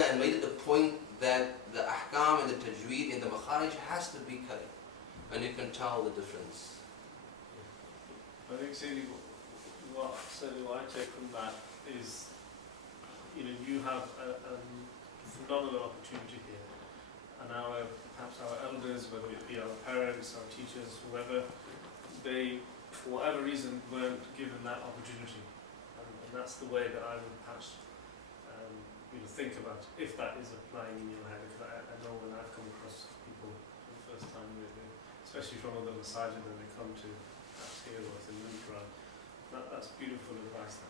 and made it a point that the ahkam and the tajweed and the makharij has to be correct, and you can tell the difference. I think certainly what I take from that is, you have a phenomenal opportunity here, and perhaps our elders, whether it be our parents, our teachers, whoever, they, for whatever reason, weren't given that opportunity, and that's the way that I would perhaps think about if that is applying in your head. Because I know when I've come across people for the first time, especially from other masajid, when they come to perhaps here or in Quran, that's beautiful advice. I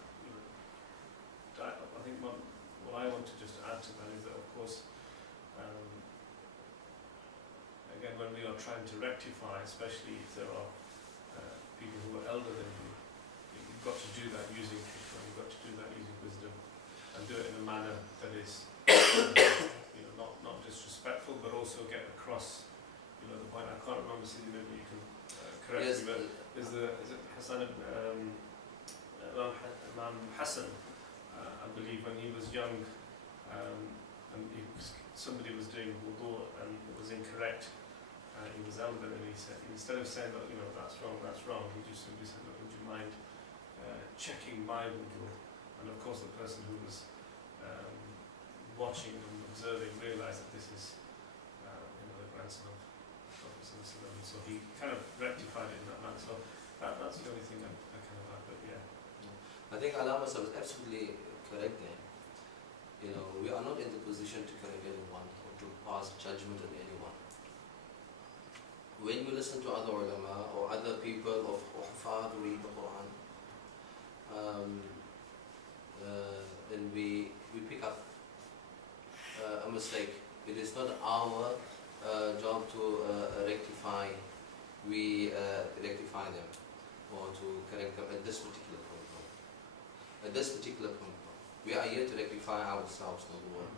think what I want to just add to that is that, of course, again, when we are trying to rectify, especially if there are people who are elder than you, you've got to do that using hikmah, you've got to do that using wisdom, and do it in a manner that is not disrespectful, but also get across the point. I can't remember, see, maybe you can correct me, but is it Hassan Imam Hassan, I believe, when he was young, and somebody was doing wudu and it was incorrect, he was elder, and he said, instead of saying that that's wrong, he just simply said, look, would you mind checking my wudu? And of course the person who was watching and observing realised that this is the grandson of Prophet ﷺ. So he kind of rectified it in that manner. So that's the only thing I kind of like. But yeah. I think Alama was absolutely correct there. We are not in the position to correct anyone or to pass judgment on anyone. When we listen to other ulama or other people of Hufad who read the Quran, then we pick up a mistake. It is not our job to rectify them or to correct them at this particular point. We are here to rectify ourselves, number one.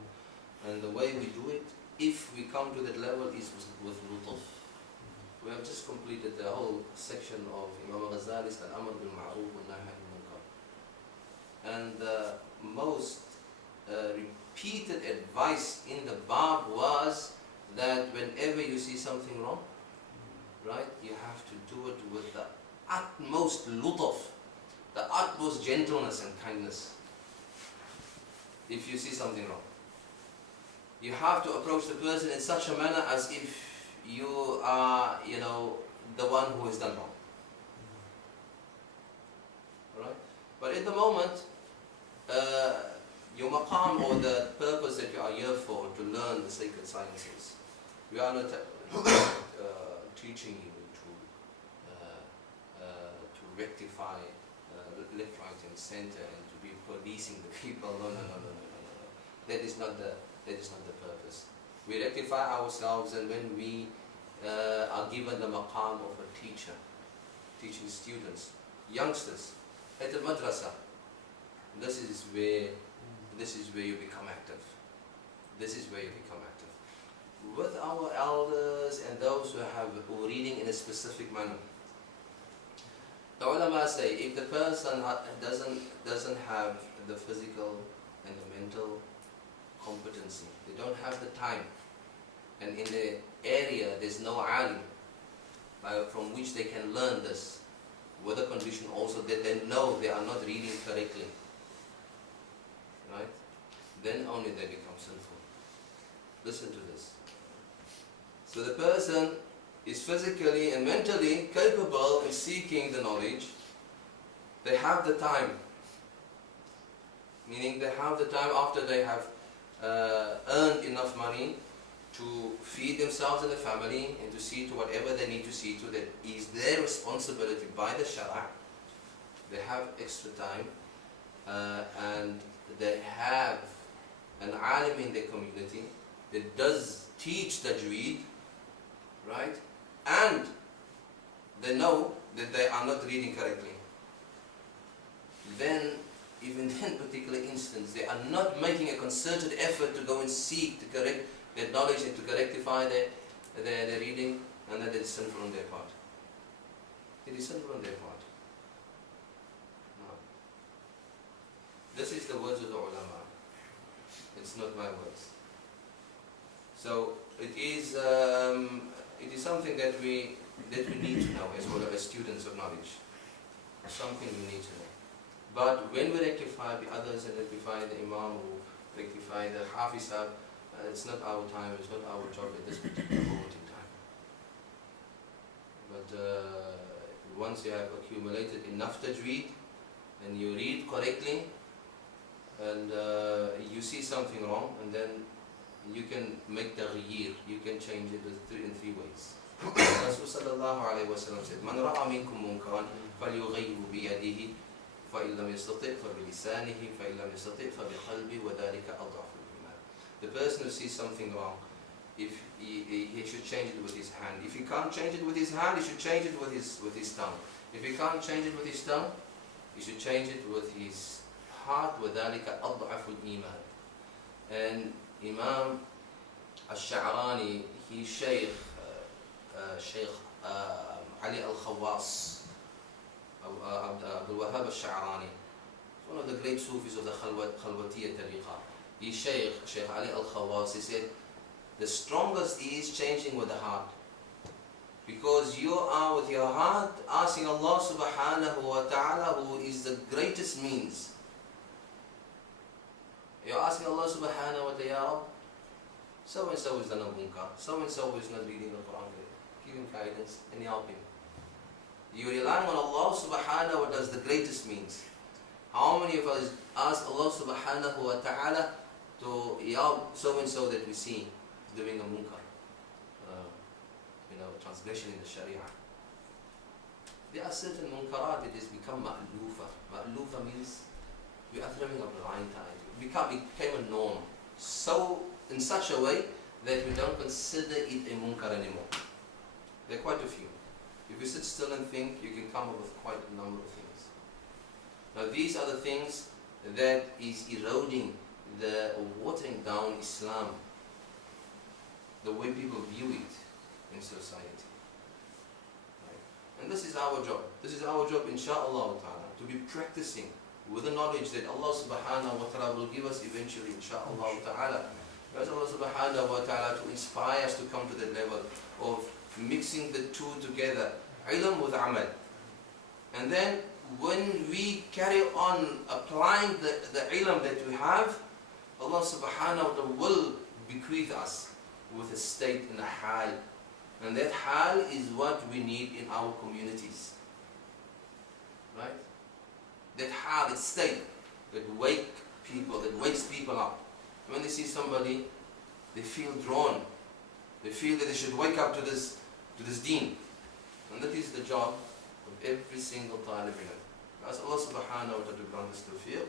And the way we do it, if we come to that level, is with lutuf. We have just completed the whole section of Imam Ghazali's Al-Amr bil-Ma'ruf wal-Nahy anil-Munkar. And the most repeated advice in the Bab was that whenever you see something wrong, right, you have to do it with the utmost lutuf, the utmost gentleness and kindness. If you see something wrong, you have to approach the person in such a manner as if you are, the one who has done wrong. Alright? But at the moment, your maqam, or the purpose that you are here for, to learn the sacred sciences, we are not teaching you to rectify left, right and center and to be policing the people. No. That is not the purpose. We rectify ourselves, and when we are given the maqam of a teacher, teaching students, youngsters, at the madrasa, this is where you become active. With our elders and those who are reading in a specific manner. The ulama say, if the person doesn't have the physical and the mental competency, they don't have the time, and in the area there's no alim from which they can learn this, with the condition also that they know they are not reading correctly, right? Then only they become sinful. Listen to this. So the person is physically and mentally capable in seeking the knowledge. They have the time, meaning they have the time after they have earned enough money to feed themselves and the family and to see to whatever they need to see to, that is their responsibility by the Shara. They have extra time, and they have an alim in their community that does teach Tajweed, right? And they know that they are not reading correctly. Then, even in particular instance, they are not making a concerted effort to go and seek to correct their knowledge and to rectify their reading, and that is sinful on their part. It is sinful on their part. No. This is the words of the ulama. It's It's not my words. So it is something that we need to know as well as students of knowledge. Something we need to know. But when we rectify the others and rectify the Imam or rectify the Hafiz, it's not our time, it's not our job at this particular moment in time. But once you have accumulated enough tajweed and you read correctly and you see something wrong, and then you can make taghyir, you can change it in three ways. Rasul sallallahu alayhi wa sallam said, "Man ra'a minkum munkaran falyughayyirhu biyadihi, fa in lam yastati' fa bilisanihi, fa in lam yastati' fa biqalbihi, wa dhalika adhafu al-iman." The person who sees something wrong, if he should change it with his hand. If he can't change it with his hand, he should change it with his tongue. If he can't change it with his tongue, he should change it with his heart. وَذَلِكَ أَضْعَفُ الْإِيمَانِ. And Imam Al-Sha'rani, he's Shaykh Ali Al-Khawwas, Abdul Wahhab Al-Sha'rani, one of the great Sufis of the Khalwatiyya Tariqa. He's Shaykh Ali Al-Khawwas. He said, the strongest is changing with the heart. Because you are with your heart asking Allah subhanahu wa ta'ala, who is the greatest means. You're asking Allah subhanahu wa ta'ala, Ya Rab, so and so is done a munkar, so and so is not reading the Quran, give him guidance and help him. You're relying on Allah subhanahu wa ta'ala as the greatest means. How many of us ask Allah subhanahu wa ta'ala to help so and so that we see doing a munkar, transgression in the Sharia? There are certain munkarat that has become ma'lufa. Ma'lufa means we are throwing a blind eye. It became a norm. So, in such a way that we don't consider it a munkar anymore. There are quite a few. If you sit still and think, you can come up with quite a number of things. Now these are the things that is eroding or watering down Islam, the way people view it in society. Right? And this is our job. This is our job, insha'Allah ta'ala, to be practicing with the knowledge that Allah subhanahu wa ta'ala will give us eventually, insha'Allah ta'ala. Ask Allah subhanahu wa ta'ala to inspire us to come to that level of mixing the two together, ilm with amal. And then when we carry on applying the ilm that we have, Allah subhanahu wa ta'ala will bequeath us with a state and a hal. And that hal is what we need in our communities. Right? That hal, that state, that wakes people up. When they see somebody, they feel drawn. They feel that they should wake up to this deen. And that is the job of every single talib ilm. Ask Allah subhanahu wa ta'ala to grant us tawfiq.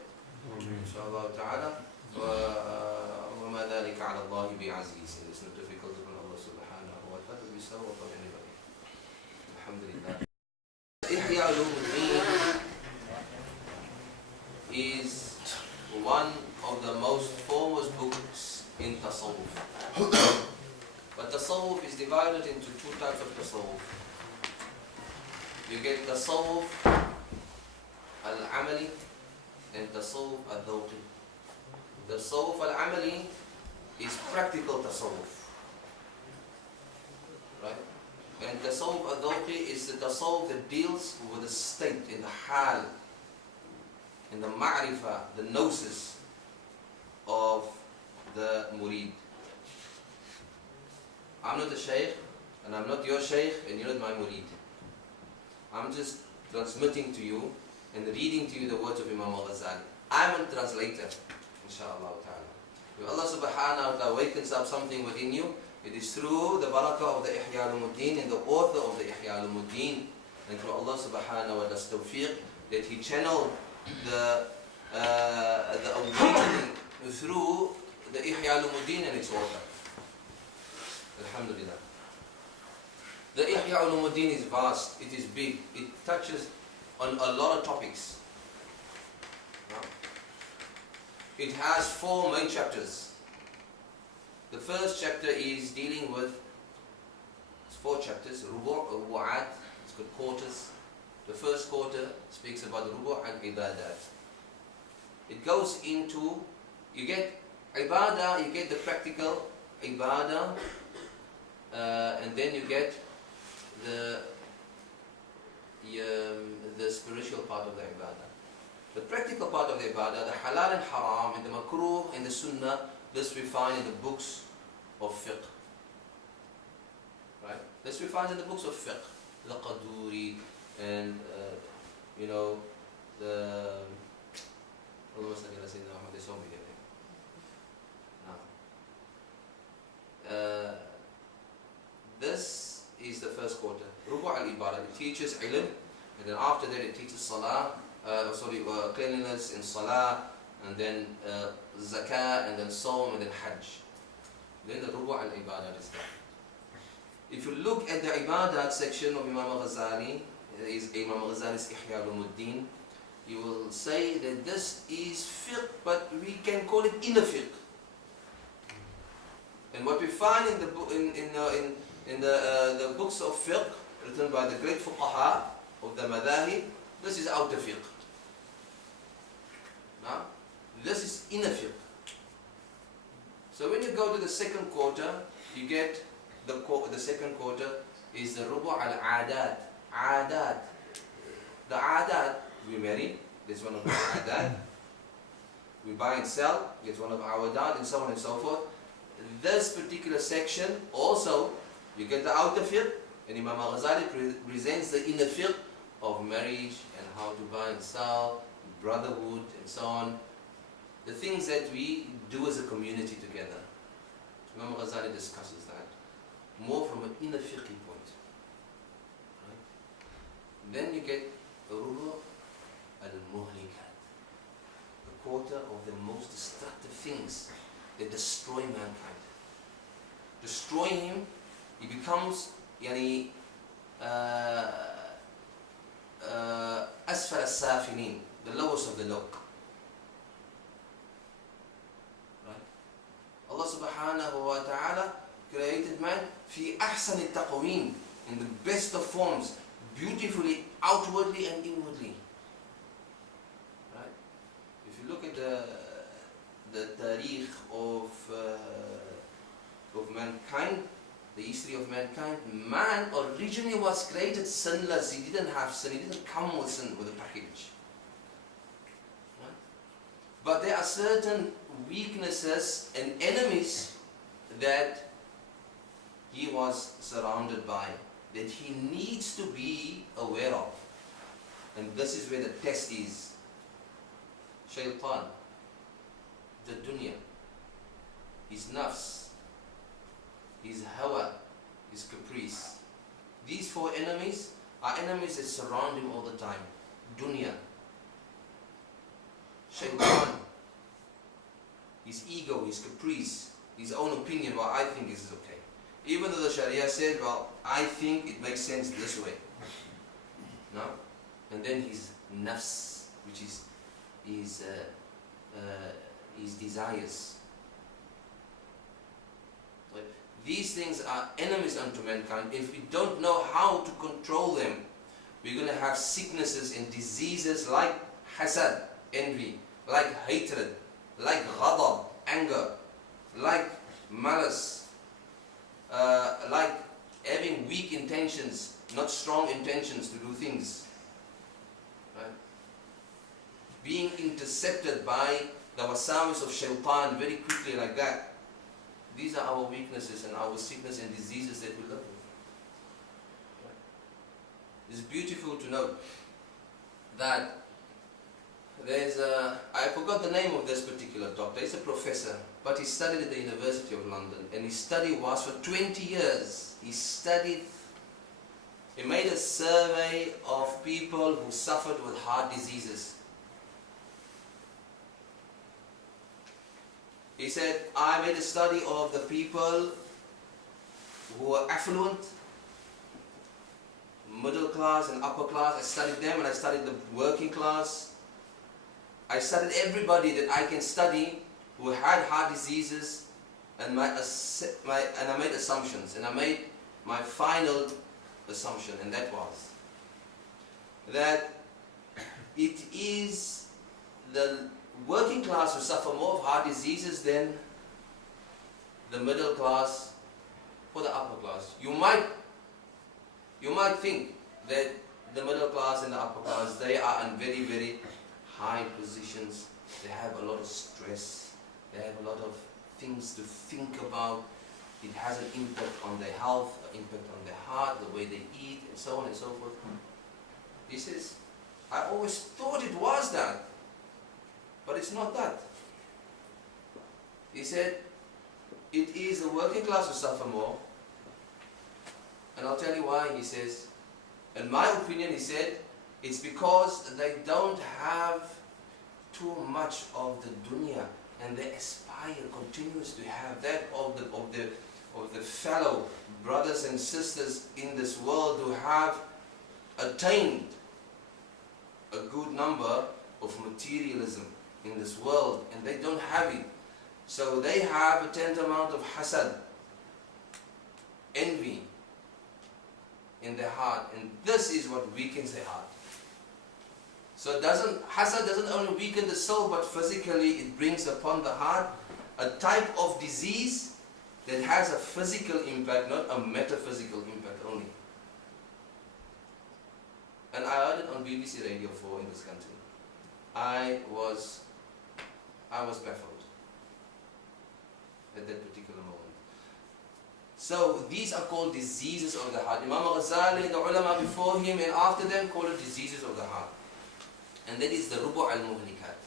Inshallah ta'ala. وَمَا ذَلِكَ عَلَى اللَّهِ بِعَزِيزٍ. It's not difficult upon Allah subhanahu wa ta'ala to be so upon anybody. Alhamdulillah. Ihya Ulumuddin is one of the most foremost books in tasawwuf. But tasawwuf is divided into two types of tasawwuf. You get tasawwuf al-amali and tasawwuf al-dhawqi. Tasawwuf al-amali is practical tasawwuf. Right? And tasawwuf al-dhawqi is the tasawwuf that deals with the state, in the hal, in the ma'rifah, the gnosis of the murid. I'm not a shaykh, and I'm not your shaykh, and you're not my murid. I'm just transmitting to you and reading to you the words of Imam al-Ghazali. I'm a translator, inshallah ta'ala. If Allah subhanahu wa ta'ala wakens up something within you, it is through the barakah of the Ihya Ulumuddin and the author of the Ihya Ulumuddin, and through Allah subhanahu wa ta'ala's tawfiq, that he channeled the awakening through the Ihya Ulumuddin and its author. Alhamdulillah. The Ihya Ulumuddin is vast, it is big, it touches on a lot of topics. It has 4 main chapters. The first chapter is dealing with 4 chapters, rubu'at, it's called quarters. The first quarter speaks about rubu' al-ibadat. It goes into, you get Ibadah, you get the practical ibadah, and then you get the spiritual part of the ibadah. The practical part of the ibadah, the halal and haram, and the makruh and the sunnah, this we find in the books of fiqh. Right? This we find in the books of fiqh. The Qaduri and, the... there's so many of them. This is the first quarter. Rubu' al-ibadah. It teaches ilm, and then after that it teaches salah, cleanliness in salah, and then zakah, and then sawm, and then hajj. Then the rubu' al-ibadah is there. If you look at the ibadat section of Imam al-Ghazali, is Imam al-Ghazali's Ihya al-Ulumuddin, you will say that this is fiqh, but we can call it inner fiqh. And what we find in the the books of fiqh written by the great fuqaha of the madahib, this is outer fiqh. Now, this is inner fiqh. So when you go to the second quarter, you get the second quarter is the rubu' al-adat. Adat. The adat, we marry, that's one of the adat. We buy and sell, it's one of our adat, and so on and so forth. This particular section also, you get the outer fiqh, and Imam al-Ghazali presents the inner fiqh of marriage and how to buy and sell, brotherhood and so on. The things that we do as a community together. Imam al-Ghazali discusses that more from an inner fiqh point. Right? Then you get rubu' al-muhlikat, the quarter of the most destructive things that destroy mankind. Destroy him, he becomes asfar as-safilin, the lowest of the low. Right? Allah subhanahu wa ta'ala created man fi ahsan al-taqween, in the best of forms, beautifully, outwardly and inwardly. Right? If you look at the tarikh of mankind, the history of mankind, man originally was created sinless. He didn't have sin, he didn't come with sin, with a package. Right? But there are certain weaknesses and enemies that he was surrounded by, that he needs to be aware of. And this is where the test is. Shaitan, the dunya, his nafs, his hawa, his caprice. These four enemies are enemies that surround him all the time. Dunya, Shaitan, his ego, his caprice, his own opinion, well, I think this is okay. Even though the Sharia said, well, I think it makes sense this way. No? And then his nafs, which is his desires. These things are enemies unto mankind. If we don't know how to control them, we're going to have sicknesses and diseases like hasad, envy, like hatred, like ghadab, anger, like malice, like having weak intentions, not strong intentions to do things. Right? Being intercepted by the wasawis of shaitan very quickly like that. These are our weaknesses and our sickness and diseases that we live with. Right? It's beautiful to note that there's I forgot the name of this particular doctor. He's a professor, but he studied at the University of London, and his study was for 20 years. He made a survey of people who suffered with heart diseases. He said, I made a study of the people who were affluent, middle class and upper class. I studied them, and I studied the working class. I studied everybody that I can study who had heart diseases, and I made assumptions, and I made my final assumption, and that was that it is the working class who suffer more of heart diseases than the middle class for the upper class. You might think that the middle class and the upper class, they are in very, very high positions. They have a lot of stress. They have a lot of things to think about. It has an impact on their health, an impact on their heart, the way they eat, and so on and so forth. He says, I always thought it was that, but it's not that. He said, it is the working class who suffer more. And I'll tell you why. He says, in my opinion, he said, it's because they don't have too much of the dunya, and they aspire continuously to have that of the fellow brothers and sisters in this world who have attained a good number of materialism in this world, and they don't have it. So they have a tantamount of hasad, envy in their heart, and this is what weakens their heart. So hasad doesn't only weaken the soul, but physically it brings upon the heart a type of disease that has a physical impact, not a metaphysical impact only. And I heard it on BBC Radio 4 in this country. I was baffled at that particular moment. So these are called diseases of the heart. Imam Ghazali, the ulama before him and after them call it diseases of the heart. And that is the rubu' al-muhlikat.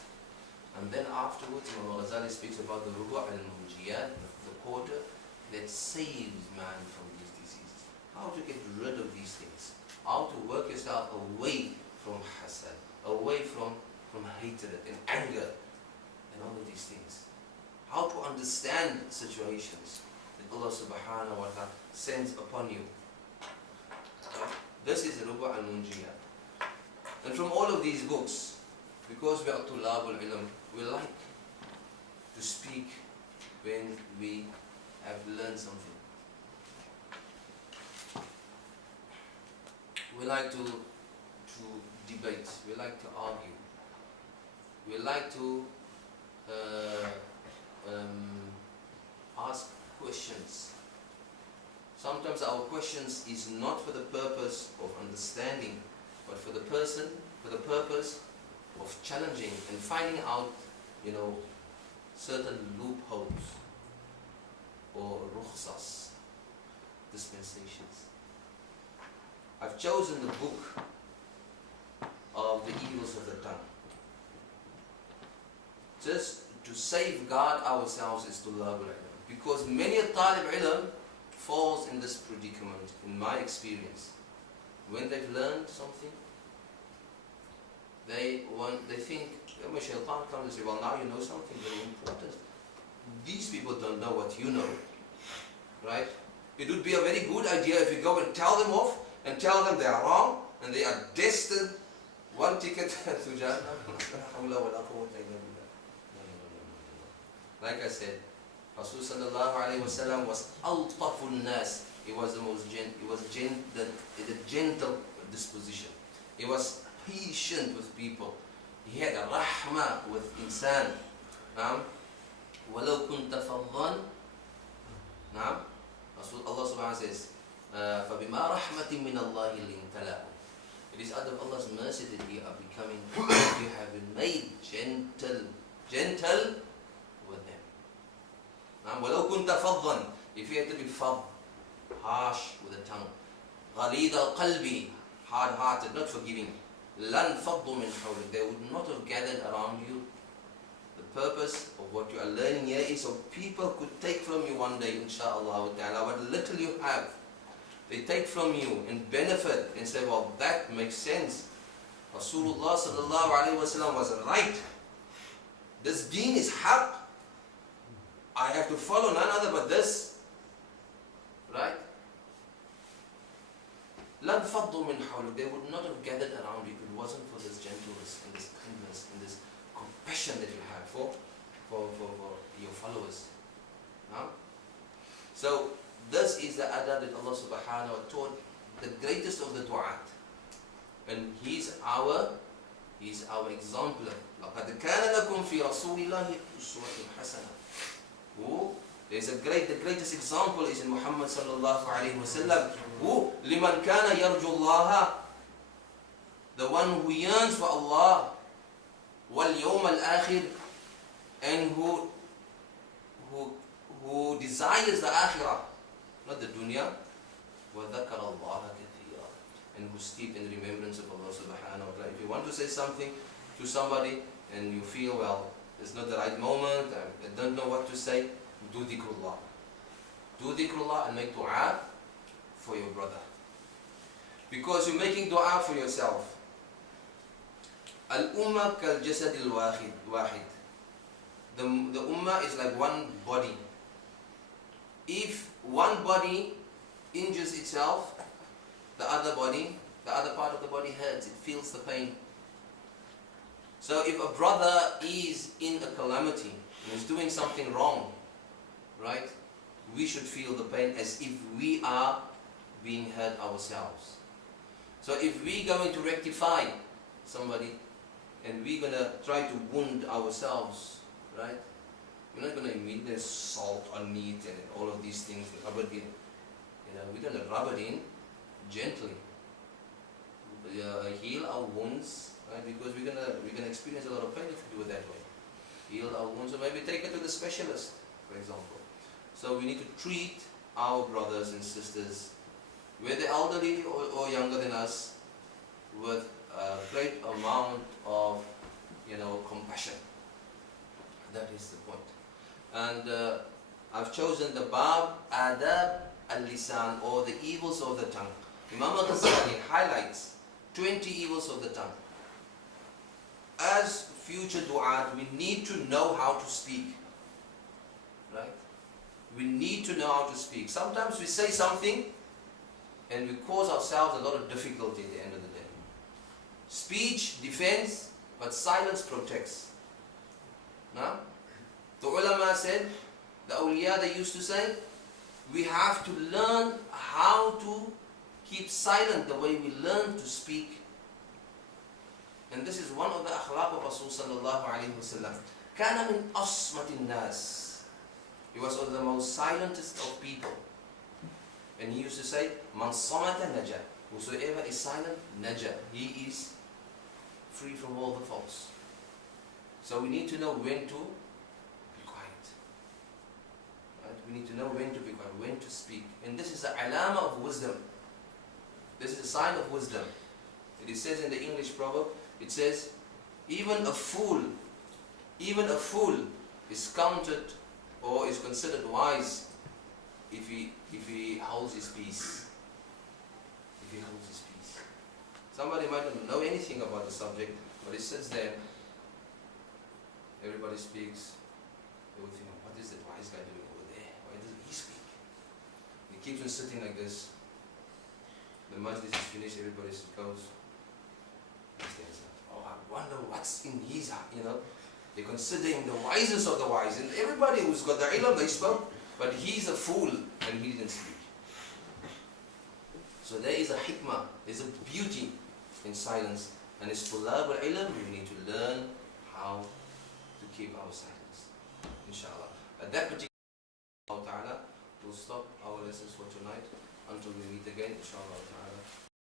And then afterwards, Imam Ghazali speaks about the rubu' al-munjiyat, the quarter that saves man from these diseases. How to get rid of these things. How to work yourself away from hasad, away from hatred and anger and all of these things. How to understand situations that Allah subhanahu wa ta'ala sends upon you. This is the rubu' al-munjiyat. And from all of these books, because we are tulab al-ilm, we like to speak when we have learned something. We like to debate, we like to argue, we like to ask questions. Sometimes our questions is not for the purpose of understanding, but for the purpose of challenging and finding out, certain loopholes or rukhsas, dispensations. I've chosen the book of the evils of the tongue. Just to safeguard ourselves is tulab al-ilm, because many a talib ilm falls in this predicament, in my experience. When they've learned something, they think, when shaitan comes and says, well, now you know something very important. These people don't know what you know, right? It would be a very good idea if you go and tell them off and tell them they are wrong and they are destined one ticket to Jannah. Like I said, Rasul sallallahu alayhi wa sallam was altafun nas. He was the most gentle disposition. He was patient with people. He had a rahmah with insan. وَلَوْ كُنْتَ فَضًّا Allah subhanahu wa ta'ala says, فَبِمَا رَحْمَةٍ مِّنَ اللَّهِ لِنْتَ لَهُ. It is out of Allah's mercy that you are becoming, you have been made gentle with them. وَلَوْ كُنْتَ فَضًّا. If you had to be fadd, harsh with the tongue, غَلِيظَ الْقَلْبِ, hard-hearted, not forgiving, لَنْ فَضُّ مِنْ حَوْلِكَ. They would not have gathered around you. The purpose of what you are learning here is so people could take from you one day, inshaAllah ta'ala, what little you have. They take from you and benefit and say, well, that makes sense. Rasulullah sallallahu alayhi wa sallam was right. This deen is haqq. I have to follow none other but this. Right? لَنْ فَضُّوا مِنْ حَوْلِكَ. They would not have gathered around you if it wasn't for this gentleness and this kindness and this compassion that you have for your followers. So this is the adab that Allah subhanahu wa ta'ala taught the greatest of the du'at. And He's our exemplar. لَقَدْ كَانَ لَكُمْ فِي رَسُولِ اللَّهِ أُسْوَةٌ حَسَنَةٌ. Who The greatest example is in Muhammad sallallahu alayhi wa sallam, who liman kana yarju Allah, the one who yearns for Allah, wal yawm al akhir, and who desires the akhirah, not the dunya, wa dhakara Allah kathira, and who steep in remembrance of Allah subhanahu wa ta'ala. If you want to say something to somebody and you feel, well, it's not the right moment, I don't know what to say, do dhikrullah. Do dhikrullah and make dua for your brother. Because you're making dua for yourself. Al-ummah kal-jasad al-wahid. The ummah is like one body. If one body injures itself, the other part of the body hurts, it feels the pain. So if a brother is in a calamity and is doing something wrong, right, we should feel the pain as if we are being hurt ourselves. So if we're going to rectify somebody and we're going to try to wound ourselves, right, we're not going to immediately salt on meat and all of these things, rub it in. We're going to rub it in gently. Heal our wounds, right, because we're gonna experience a lot of pain if we do it that way. Heal our wounds, or maybe take it to the specialist, for example. So we need to treat our brothers and sisters, whether elderly or younger than us, with a great amount of compassion. That is the point. And I've chosen the bab adab al-lisan, or the evils of the tongue. Imam al-Ghazali highlights 20 evils of the tongue. As future du'at, we need to know how to speak. Right? We need to know how to speak. Sometimes we say something and we cause ourselves a lot of difficulty at the end of the day. Speech defends, but silence protects. Now, the ulama said, the awliya, they used to say, we have to learn how to keep silent the way we learn to speak. And this is one of the akhlaq of Rasul sallallahu alayhi wa sallam. Kana min asmatin nas. He was one of the most silentest of people. And he used to say, man samata naja. Whosoever is silent, naja. He is free from all the faults. So we need to know when to be quiet. Right? We need to know when to be quiet, when to speak. And this is the alama of wisdom. This is a sign of wisdom. It says in the English proverb, it says, even a fool is counted or is considered wise if he holds his peace. If he holds his peace. Somebody might not know anything about the subject, but it sits there. Everybody speaks. They will think, what is that wise guy doing over there? Why doesn't he speak? He keeps on sitting like this. The majlis is finished, everybody goes. He stands up. Oh, I wonder what's in his heart, They consider him the wisest of the wise. And everybody who's got the ilm, they spoke. But he's a fool and he didn't speak. So there is a hikmah, there's a beauty in silence. And it's tulab al-ilm, we need to learn how to keep our silence. Inshallah. At that particular ta'ala, we'll stop our lessons for tonight until we meet again, inshallah ta'ala.